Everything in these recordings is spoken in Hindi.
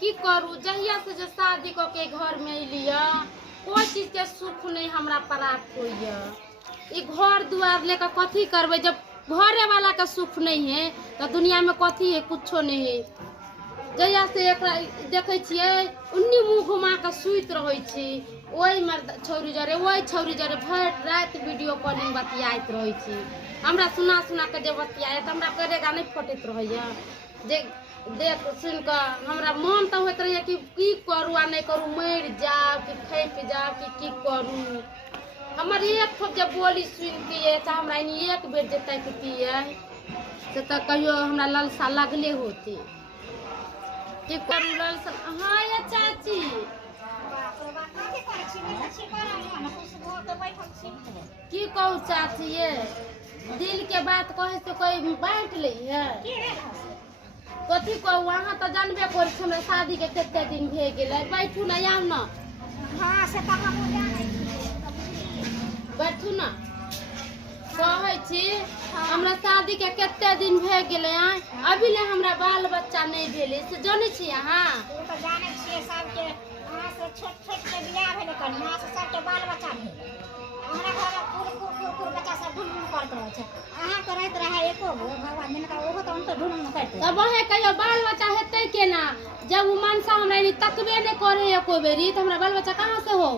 की करू जहिया से जो शादी को के घर में अलिया कोई चीज के सुख नहीं हमरा प्राप्त होइया। ई घर दुआर लेकर कथी करबे जब घरे वाला का सुख नहीं है तो दुनिया में कथी है, कुछो नहीं है। जहिया से एकरा देखे छियै उन्नी मुँह घुमा के सुइत रहे छी, ओई मर्द छौरी जरे ओई छौरी जरे भर रात वीडियो कॉलिंग बतियाइत रहे छी। हमरा सुना सुना के जे बतियाए त हमरा करेगा नहीं फटैत रहैया। जे देख सुन कर हमरा मन तो होइत रहैया कि की करू आ नहीं करू, मर जाओ कि खैप जाओ कि की करू। हमर एक ठोप जब बोली सुनतिए तो हमरा एक बेर जे तकतिए से तो कहियो हमरा ललसा लगले होती। की करू ललसा। हाँ ये चाची की कहू चाची ये दिल के बात कहे से कोई बांट ली है। कथी कहू वहाँ तो जानबे करी हमरा शादी के कते दिन भे गेलै। बैठू ना आउ ना। हाँ से तो हम जानै बैठू ना कहे छी हमरा शादी के कते दिन भे गेलै अभी ले हमरा बाल बच्चा नहीं भेलै से जानै छी अहाँ। तू तो जानै छियै सबके अहाँ से छोट छोट के बियाह भेलै कन्या से सबके बाल बच्चा भेलै। हमरा घर में कुर बच्चा सब ढुन करत रहै छै। अहाँ करैत रहे एको गो भगवान जिनका ओहो तो हम तो ढुन करते। तब वहे कहियो बाल बच्चा हेतै केना जब उ मनसा हमरा नहीं तकबे नहीं करे एको बेरी तो हमरा बाल बच्चा कहाँ से हो।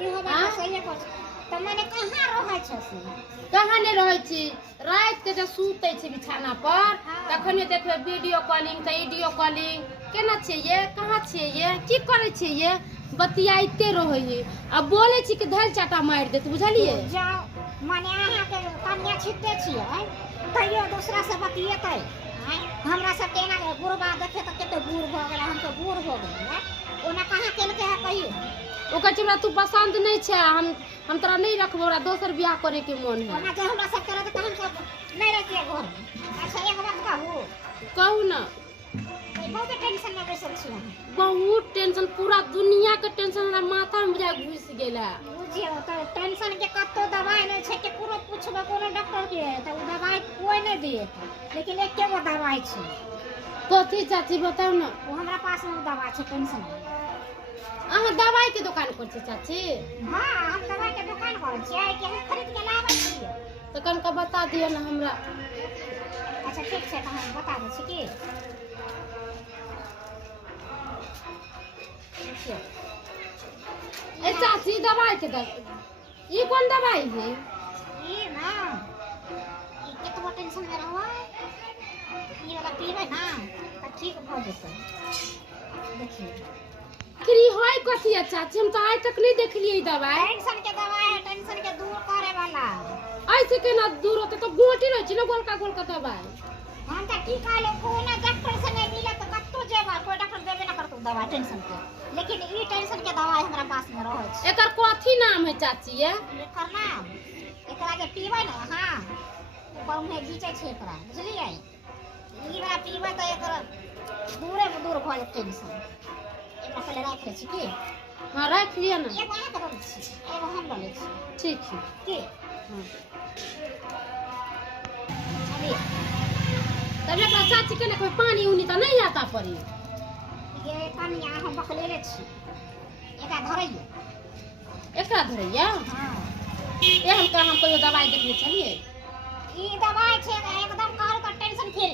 इहो बात सही है। तो मैंने कहाँ रहै छै से कहाँ नहीं रहै छी। रात के जब सूते छी बिछाना पर तखने देखबे वीडियो कॉलिंग तो वीडियो कॉलिंग केना छियै ये कहाँ छियै ये की करे छियै ये बतियाइते रहै है। अब बोले छी कि धैल चाटा मार देत बुझलिए। जाओ माने अहाँ के कन्या छिटे छियै तैयो दूसरा से बतियेतै। हमरा सब के ना बुढ़बा देखे त केते बूढ़ भ गेल हम तो बूढ़ हो गेल ओना कहाँ केलके है कहियो। ओ कह हमरा तू पसंद नहीं छै हम तोरा नहीं रखबो हमरा दोसर बियाह करे के मन है। ओना जे हमरा सब करत त हम सब नहीं रहतिए घर में। अच्छा एक बात कहू ना बहुत टेंशन में बैसल छी हम। बहुत टेंशन पूरा दुनिया के टेंशन हमरा माथा में जा घुस गेला। बुझियो त टेंशन के कतो दवाई नहीं छै के पूरा पूछबे कोनो डॉक्टर के त उ दवाई कोई नहीं दे लेकिन एके गो दवाई छै। कथी चाची बताओ ना। वो हमरा पास में दवाई छै टेंशन में। अहाँ दवाई के दुकान पर छी चाची। हां हम दवाई के दुकान पर छी के हम खरीद के लाबै छी। तो कनका बता दियो ना हमरा। अच्छा ठीक छै त हम बता दै छी की। ए चाची दवाई के ये कौन दवाई है। ये ना ये केतबो टेंशन में रहो ये वाला पीबे ना त ठीक भ जेतै। देखिए फ्री होय कथी है चाची हम तो आज तक नहीं देखलिए दवाई। टेंशन के दवाई है टेंशन के दूर करे वाला। ऐसे केना दूर होते तो गोटी रह छी ना गोलका गोलका दवाई। हम त ठीक आलो कोनो डॉक्टर से नहीं मिले त कत्तो जेबा कोई डॉक्टर देबे ना करतो दवाई टेंशन के। लेकिन ई टेंशन के दवाई हमरा पास में रहै छै। एकर कथी नाम है चाची ये। एकर नाम एकरा जे पीबै ना हां ऊपर में घीचे छै एकरा बुझलियै। ई वाला पीबै त एकर दूरे दूर भ जेतै टेंशन। एकरा पहले राख लै छी की। हां राख लिया ना। एगो अहाँ के दै छी एगो हम लै छी। ठीक है की हां अभी तब एकरा चाची के ना कोई पानी उनी तो नहीं आता पड़ी। ये पानी हम बकलेले छी एकरा धरैया। एकरा धरैया हां ए हम कोई दवाई देखले चलिए। ई दवाई छै एकदम कहल त टेंशन फ्री।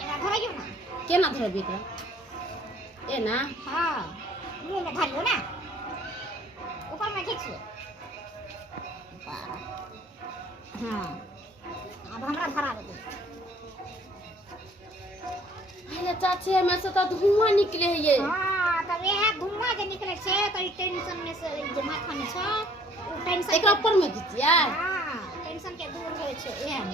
एकरा धरैयो ना केना धरबी एकरा ए ना। हां मुंह में धरियो ना ऊपर में खींचियो। हां अब हमरा धरा दे। अरे चाची में से तो धुआं निकले है ये। हां तब यह धुआं जे निकले छै त ई टेंशन में से जे माथा में छै उ टेंशन एकरा ऊपर में घिचिया। हां टेंशन के दूर होय छै एहन।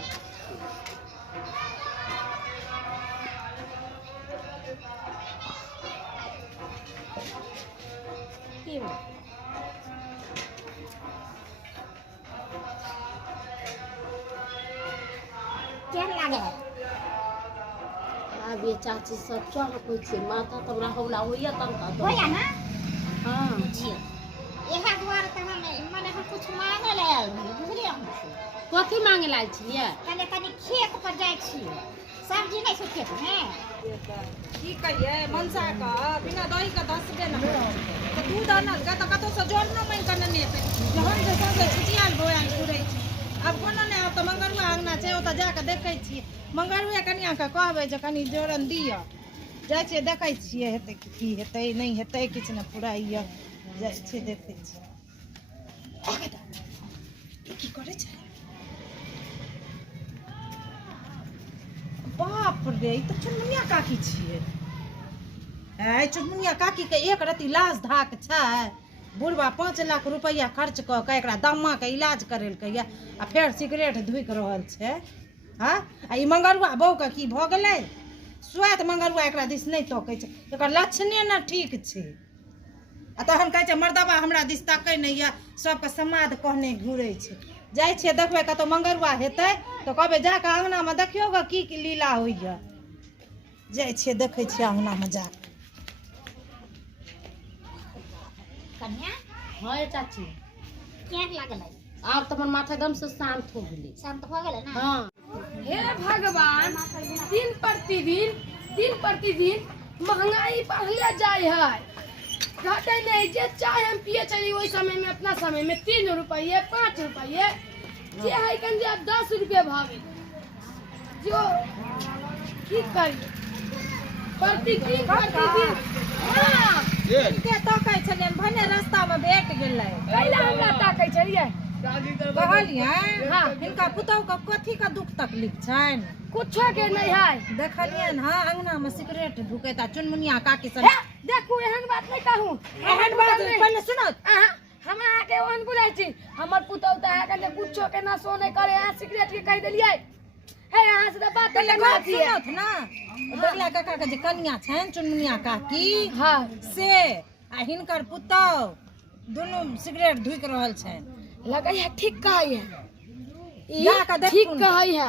की हो केहन लागे अब ये चाची सब चल कोई छे माथा तबरा हौला होइया तब का होया ना। हां बुझियो एहा द्वार त हम माने हम कुछ मांगे ले बुझलिए हम कथी मांगे लाल छिए। कने कनी खेत पर जाय छी सब्जी नहीं सूखे में की कहिए मनसा का बिना दही का 10 रुपये न तो दूध आनल का तो कतो से जोड़ना मैं करने से जहन से संगे छुटियाल बोयान पुरै छी अब कोनो ने अब तो मंगरुआ अंगना छै ओतऽ जाके देखै छियै मंगरुए कनिया के कहबै जे कनी जोड़न दिअ जाइ छियै देखै छियै हेतै की हेतै नहीं हेतै किछ न पुराइए जाइ छियै देखै छियै की करे छै बाप रे ई तो चुनमुनिया काकी छियै ए चुनमुनिया काकी के एक रति लाश धाक छै बुढ़वा 5 लाख रुपया खर्च कऽ के एकरा दम्मा के इलाज करेलकै या आ फेर सिगरेट धुइक रहल छै हाँ आ ई मंगरुआ बहू के की भऽ गेलै स्वात मंगरुआ एकरा दिस नहीं तकै छै एकर लक्षणे न ठीक छै आ तहन कहै छै मर्दबा हमरा दिस ताकै नहीं या सबके समाद कहने घुरै छै जाइ छियै देखबै कतौ मंगरुआ हेतै तो कहबै जाके अंगना में देखियो ग की लीला होइया जाइ छियै देखै छियै अंगना में जा कन्या हाँ ये चाची केहन लागल है अब तो मन माथा एकदम से शांत हो गेली शांत हो गेलै ना हाँ हे भगवान दिन प्रतिदिन महंगाई बढ़ले जाए है घटे नहीं जे चाय हम पिए चली वही समय में अपना समय में 3 रुपये 5 रुपये जे है कन जे 10 रुपये भावी जो की करी प्रतिदिन हाँ के तकै छलियन भने रास्ता में भेट गेलै कैला हमरा ताकै छलिए कहलियै हाँ। हिनका पुतहु के कथी के दुख तकलीफ छनि कुछो के नहीं है देखलियन हाँ अंगना में सिगरेट धुकैता चुनमुनिया काकी सब हे देखू एहन बात नहीं कहूँ एहन बात पहले सुनो हम अहाँ के ओहन बुझाइ छी हमर पुतहु त अहाँ के कुछो के ना सो नहीं करे अहाँ सिगरेट के कह देलिए हे अहाँ से बात पहले करले बात बात है सुनत ना देखला काका के जे कन्या छनि चुनमुनिया काकी हाँ से आ हिनकर पुतहु दुनू सिगरेट धुइक रहल छनि लगे है ठीक कहै है जा के देखू ठीक न। कहै है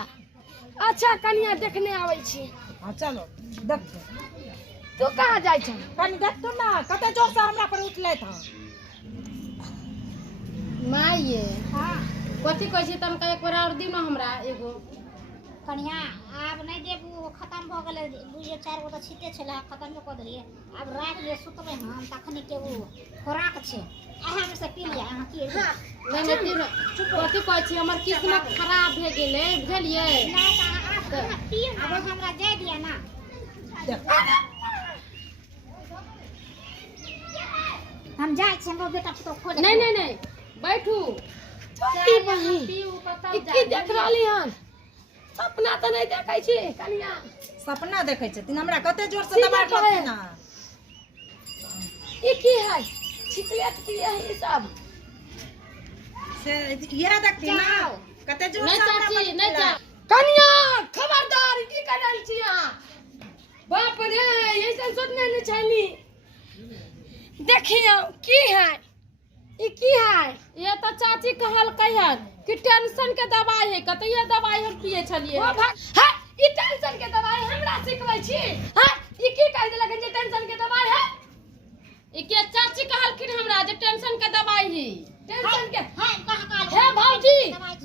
अच्छा कनिया देखने आबै छी हाँ चलो देख तू कहाँ जाइ छ कनी देख तो ना कते जोर से हमरा पर उठले था माये हाँ कथी कहै छी तनका एक बार और दिउ न हमरा एगो कन्या आब नहीं देबू खत्म भ गेलै 2-4 गो तो छीटे छले खत्म कऽ देलिए अब रात में सुतबै हम तखनी के वो खोराक छै अहाँ में से पी लिया अहाँ की नहीं नहीं दिउ न कथी कहै छी हमर किस्मत खराब भे गेलै बुझलिए नहीं तो आप पी अब हमरा दे दिया ना देख हम जाए छी हमरो बेटा तो खोल नहीं नहीं नहीं बैठू छोटी बहिन पीऊ तब ई की देख रहली हन सपना तो नहीं देखै छी कनिया सपना देखै छथिन हमरा कते जोर से सीधा दबाड़ कहै। लथिन ना ई की है छिकलेट की है ई सब से यह देखथिन ना जाओ। कते जोर नहीं से हमरा पर चाची नहीं उठलै। जा कनिया खबरदार की कर रहल छी अहाँ बाप रे ऐसन सोचने नहीं छली देखियो की है ई की है ये तो चाची कहल कहन कि टेंशन के दवाई है कतई दवाई हम पिए छलिए ओ भाई है ई टेंशन के दवाई हमरा सिखबै छी है ई की कह देलक जे टेंशन के दवाई है ई के चाची कहलखिन हमरा जे टेंशन के दवाई है टेंशन के हां कहां हे भौजी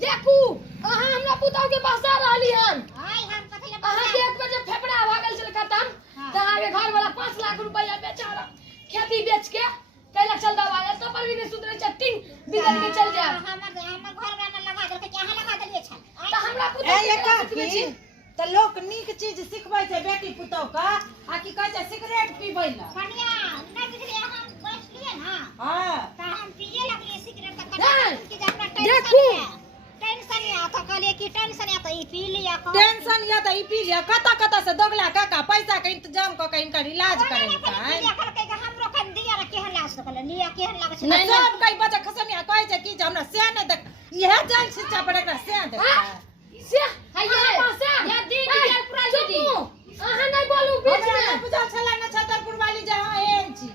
देखू अहाँ हमरा पुतौ के बसा रहली हन हाय हम कथि ले अहाँ के एक बेर जे फेफड़ा भ गेल छल खत्म त आगे घर वाला 5 लाख रुपया बेचारा खेती बेच के कैला चल दवाई तो पर भी नहीं सुधरे चट्टिंग बिगड़ के चल जा हमर घर वाला लगा देलकै कि अहाँ लगा देलिए छ त हमरा ए पुतौ ये काकी त लोक नीक चीज सिखबै छै बेटी पुतहु का आ की कहै छै सिगरेट पीबै ला कन्या नहीं बुझलिए हम बैठलिए ना हां त हम पिए लगलिए सिगरेट त हैं? कन्या की हमरा देखू। टेंशन या त कहलिए कि टेंशन या त ई पी लिया कह टेंशन या त ई पी लिया कता से दोगला काका पैसा के इंतजाम क के इनकर इलाज करेलकै हमरो कन दिया रे केहन लाग सकल लिया केहन लाग छै नहीं, सब कई बजे खसमिया कहै छै कि जे हमरा से नहीं देख इहे जान शिक्षा पर एकरा से देख से है या दीदी या पूरा दीदी अहाँ नहीं बोलू बीच हमरा में नहीं बुझल छला न छतरपुर वाली जे हां एहन छी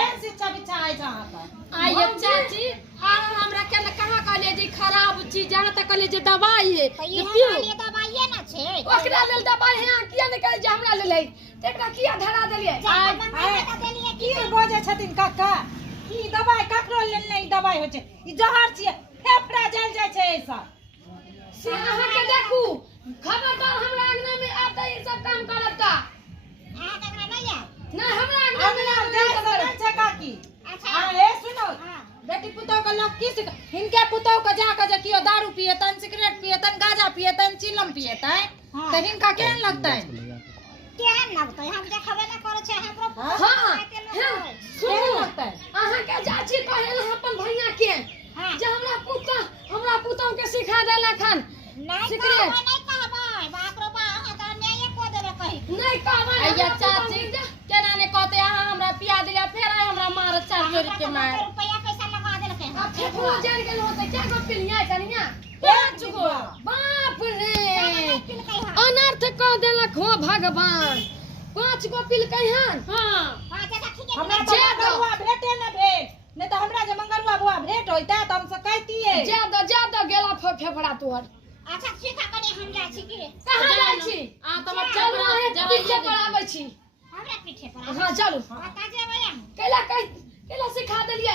एहन शिक्षा बिच्छा है जहां का आइए चाची हमरा के न कहां कहले जे खराब चीज जहां तक कहले जे दवाई है तो ये ये पियो वाली दवाई ना छै ओकरा लेल दबाई है किया नहीं कहै जे हमरा लेल है तेकरा किया धरा देलिए देलिए की बजे छथिन काका ई दवाई ककरो लेल नहीं दवाई होइ छै ई जहर छियै फेफड़ा जल जाइ छै ऐसा से अहाँ के देखू खबरदार हमरा अंगना में आता ये सब काम करत का अहाँ ककरा नहीं है नहीं हमरा अंगना में अंगना जाए से नहीं छे काकी। अच्छा हाँ हे सुनो हाँ बेटी पुतौ के लोग की सिख हिनके पुतौ के जाके जे कियो दारू पिए तन सिगरेट पिए तन गांजा पिए तन चिलम पिए तन हाँ। त हिनका केहन लगतै केहन लगतै हम देखबे न करै छै हमरो हाँ केहन सुनो लगतै अहाँ के जाची कहल अपन भैया के हाँ जे हमरा पुतौ के सिखा देला खन नहीं सिगरेट। कहबै नहीं कहबै बाप रे बा अहाँ त अन्याय को देबे कहि नहीं कहबै अय्या चाची केना ने कहते अहाँ हमरा पिया दिला फेर हमरा मार 400 के मार रुपया पैसा लगा देलकै अब फेफड़ो जान गेल होते क्या गप पिलिया कनिया ए चुगो बाप रे पिलकै हां अनर्थ कह देलक हो भगवान 5 गो पिलकै हन हां हां जैसा ठीक है हमरा तो मंगरुआ भेटे न भेट नहीं तो हमरा जे मंगरुआ बुआ भेट होइता त हम से कहतिए ज्यादा गेला फेफड़ा तोहर अच्छा ठीक है कनी हम जाइ छी की कहाँ जाइ छी आ तो मत चलू अहाँ जवाई पीछे पर आबै छी हमरा पीछे पर हाँ चलू बता जेबै हम कैला सिखा देलियै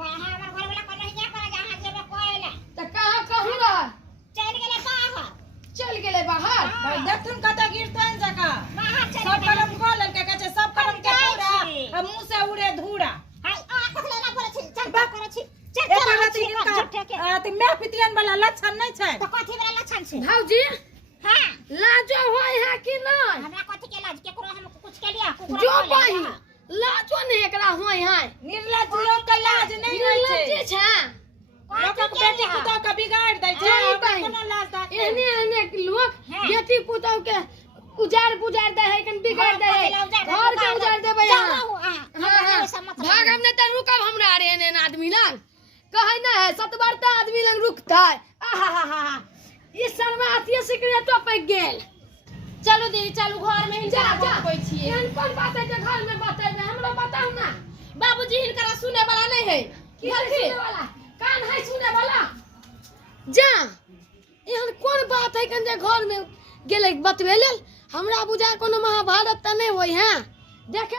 कोई अहाँ हमर घर वाला कोई नहीं करे जहाँ जेबै कोइला त कहाँ कहू रह चल गेलै बाहर चल गेले बाहर भाई देखथुन कत गिरतन जका बाहर चल सब करम को ललके कहै छै सब करम के जाइ पूरा छी। आ मुंह से उड़े धूरा हाय आ कथले ना करे छी चल बा करे छी चल एक चल रति हिनका अति मैं पितियन वाला लक्षण नहीं छै तो कथि वाला लक्षण छै भौजी हां लाजो होय है कि नहीं हमरा कथि के लाज केकरो हम कुछ के लिया जो पाही लाजो ने एकरा होय है निर्लज लोग के लाज नहीं होइ लज्जे छै छै लोग के बेटी पुतौ के बिगाड़ दै छै नहीं ओकर बहिन। कोनो लाज दाख एहने लोग हाँ। बेटी पुतौ के उजाड़ दे है कन बिगाड़ दे है घर के उजाड़ देबै यहाँ भागम नहीं तो रुकब हमरा रे एहन आदमी लग कहे ना है सतबरता आदमी लग रुकतै आहा ये शर्मा अतिये सिगरेटो पे गेल चलू दीदी चलू घर में जा हिनका जा कोई छिए एहन कोन बात है जे घर में बतेबे हमरा बताऊ ना बाबूजी हिनकरा सुने वाला नहीं है की है सुने वाला कान है सुने वाला जा एहन कोन बात है कन जे घर में गेले बतबे लेल हमरा बुझा कोनो महाभारत त नहीं होई है देखे